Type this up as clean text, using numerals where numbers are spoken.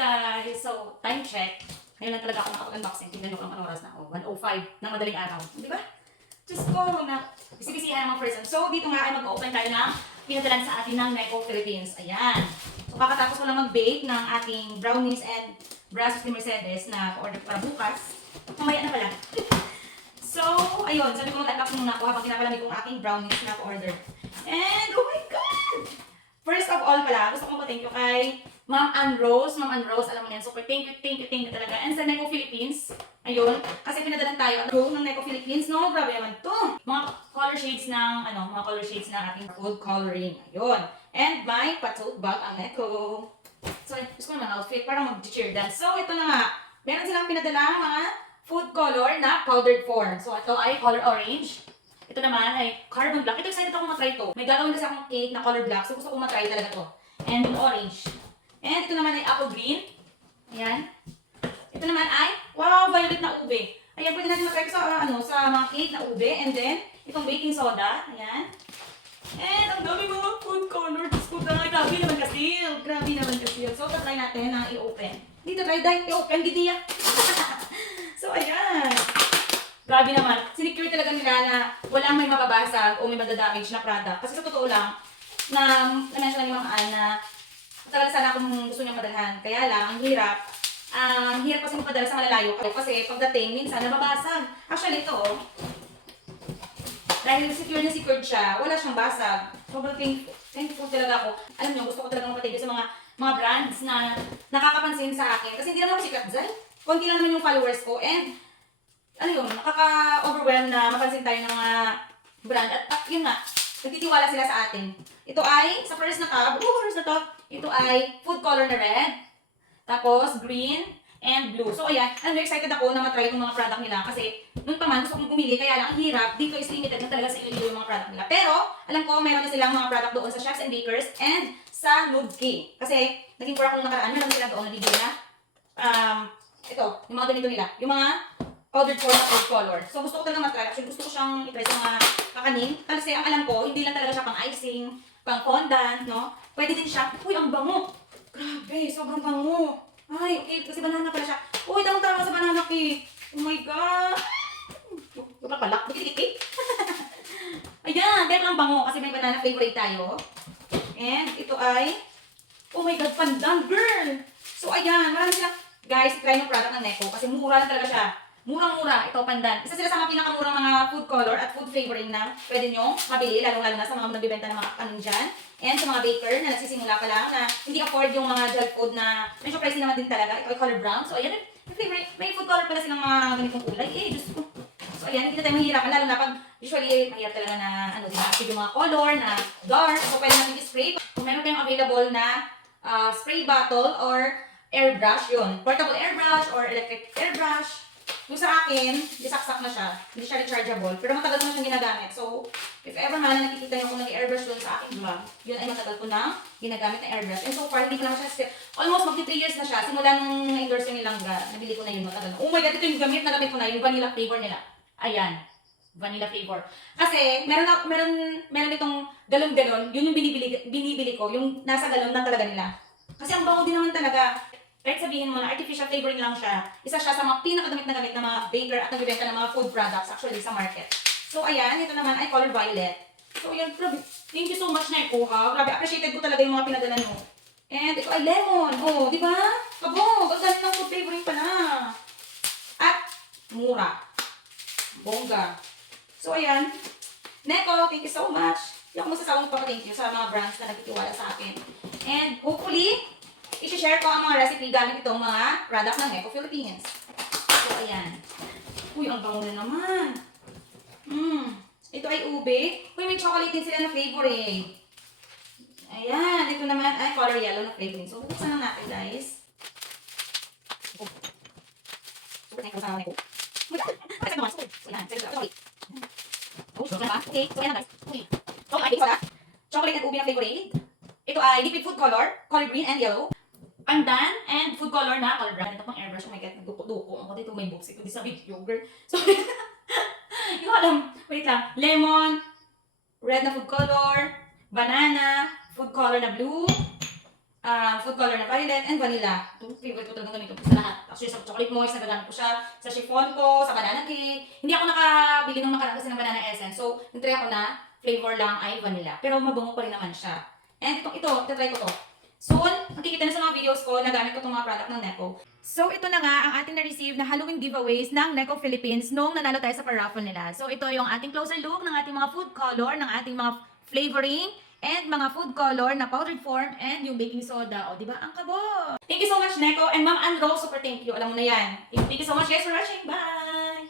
guys! So, time check. Ngayon lang talaga ako nakapag-unboxing. Tingnan nyo kung anong oras na ako. 1:05 ng madaling araw. Di ba? Diyos ko, na bisi-bisihan ang mga person. So, dito nga ay mag-open tayo ng pinadalan sa atin ng Neko Philippines. Ayan. So, kakatapos ko lang mag-bake ng ating brownies and brasses ni Mercedes na order para bukas. Mamaya na pala. So, ayun. Sabi ko mag-unbox muna ako habang pinapalamig kong aking brownies na order. And, oh my God! First of all pala, gusto ko mag-thank you kay Ma'am Ann Rose. Ma'am Ann Rose, alam mo yan. Super thank you talaga. And sa Neko Philippines, ayun. Kasi pinadalan tayo ng Neko Philippines, no? Grabe naman to. Mga color shades ng, mga color shades ng ating food coloring. Ayun. And my pa-tote bag ang Neko. So, gusto ko naman outfit para mag-cheer dance. So, ito na nga. Meron silang pinadala mga food color na powdered form. So, ito ay color orange. Ito naman ay carbon black. Ito, excited ako matry ito. May gagawin kasi akong cake na color black. So, gusto ko matry talaga to. And yung orange. And ito naman ay apple green. Ayan. Ito naman ay, wow, violet na ube. Ayan, pwede natin matry sa, sa mga cake na ube. And then, itong baking soda. Ayan. And ang dami mga food color. Diyos ko na, grabe naman kasi. Grabe naman kasi. So, try natin na i-open. Dito, try dahil i-open. Gidiya. So, ayan. Grabe naman. Sinecure talaga nila na walang may mababasag o may madadamage na product. Kasi sa totoo lang, na-mention ni Ma'am Ann na matagal sana akong gusto niyang padalhan. Kaya lang, ang hirap. Hirap kasi magpadala sa malalayo. Kasi pagdating, minsan nababasag. Actually, ito, dahil secure na secured siya, wala siyang basag. Sobrang thankful talaga ako. Alam niyo, gusto ko talaga magpatid sa mga brands na nakakapansin sa akin. Kasi hindi naman ako sikat dyan. Konti lang naman yung followers ko. And, ano yun, nakaka-overwhelm na mapansin tayo ng mga brand. At yun nga, nagtitiwala sila sa atin. Ito ay, sa first na tab, first na to, ito ay food color na red, tapos green, and blue. So ayan, I'm very excited ako na matry itong mga product nila kasi nung pa man gusto kong pumili, kaya lang ang hirap, dito is limited na talaga sa ililiw yung mga product nila. Pero, alam ko, mayroon na silang mga product doon sa Chefs and Bakers and sa Nudki. Kasi, naging pura kong nakaraan, meron sila doon, nabibili na. Ito, yung mga ganito nila. Yung mga powdered form na food color. So, gusto ko talaga matry. Actually, gusto ko siyang itry sa mga kakanin. Kasi ang alam ko, hindi lang talaga siya pang icing, pang fondant, no? Pwede din siya. Uy, ang bango! Grabe, sobrang bango. Ay, okay, kasi banana pala siya. Uy, tamang-tama sa banana cake. Oh my God! Wala pala, bukit-ikit. Ayan, kaya ang bango kasi may banana favorite tayo. And ito ay, oh my God, pandan, girl! So, ayan, marami silang, guys, try yung product ng Neko kasi mura lang talaga siya. Murang-mura, ito pandan. Isa sila sa mga pinakamurang mga food color at food flavoring na pwede nyo mabili, lalo-lalo na sa mga nagbibenta ng mga kanin dyan. And sa mga baker na nagsisimula pa lang na hindi afford yung mga junk food na medyo pricey naman din talaga. Ito ay color brown. So ayan, may food color pala silang mga ganitong kulay. Diyos ko. So ayan, hindi na tayo mahihirapan. Lalo na pag usually mahirap talaga na active yung mga color, na dark. So pwede natin i-spray. Kung meron kayong available na spray bottle or airbrush, yun. Portable airbrush or electric airbrush. Yung sa akin, disaksak na siya. Hindi siya rechargeable. Pero matagal ko na siyang ginagamit. So, if ever man nakikita nyo kung nag-airbrush doon sa aking vlog, yun ay matagal ko na ginagamit na airbrush. And so far, hindi ko naman siya almost magti 3 years na siya. Simula nung na-endorse yung Ilangga, nabili ko na yun matagal. Oh my God, ito yung gamit na gamit ko na, yung vanilla flavor nila. Ayan. Vanilla flavor. Kasi, meron itong galon-galon. Yun yung binibili ko. Yung nasa galon na talaga nila. Kasi ang bango din naman talaga. Kahit sabihin mo na artificial flavoring lang siya, isa siya sa mga pinakadamit na gamit ng mga baker at nagbibenta ng mga food products actually sa market. So ayan, ito naman ay color violet. So ayan, grabe. Thank you so much na ikuha. Grabe, appreciated ko talaga yung mga pinadala nyo. And ito ay lemon. Oh, di ba? Kabog, ang dami ng food flavoring pala. At mura. Bongga. So ayan. Neko, thank you so much. Hindi ako masasawang pa-thank you sa mga brands na nagtitiwala sa akin. And hopefully, i-share ko ang mga recipe gamit itong mga product ng Neko Philippines. So, ayan. Uy, ang bango na naman. Ito ay ube. Uy, may chocolate din sila na flavor eh. Ayan. Ito naman ay color yellow na flavoring. So, buksan lang natin, guys. Super Neko sa Neko. So, ayan. Chocolate. Oh, ba? Okay. So, ayan, guys. Okay. So, ay, soda. Chocolate and ube na flavoring. Ito ay liquid food color green and yellow. Pandan and food color na color brown. Ito pang airbrush. Oh my God, nagduko-duko. Ako dito may books. Ito di sa video, girl. So, hindi ko alam. Wait lang. Lemon, red na food color, banana, food color na blue, food color na violet and vanilla. Ito, favorite ko talagang gamito sa lahat. Actually, sa chocolate moist, nagagamit ko siya. Sa chiffon ko, sa banana cake. Hindi ako nakabili ng makaraan kasi ng banana essence. So, nitry ako na flavor lang ay vanilla. Pero mabango pa rin naman siya. And ito, try ko to. Soon, makikita na sa mga videos ko, nagamit ko itong mga product ng Necco. So, ito na nga ang ating na-receive na Halloween giveaways ng Necco Philippines nung nanalo tayo sa paraffle nila. So, ito yung ating closer look ng ating mga food color, ng ating mga flavoring, and mga food color na powdered form, and yung baking soda. O, di ba? Ang kabo! Thank you so much, Necco. And Ma'am Ann Rose, super thank you. Alam mo na yan. Thank you so much, guys, for watching. Bye!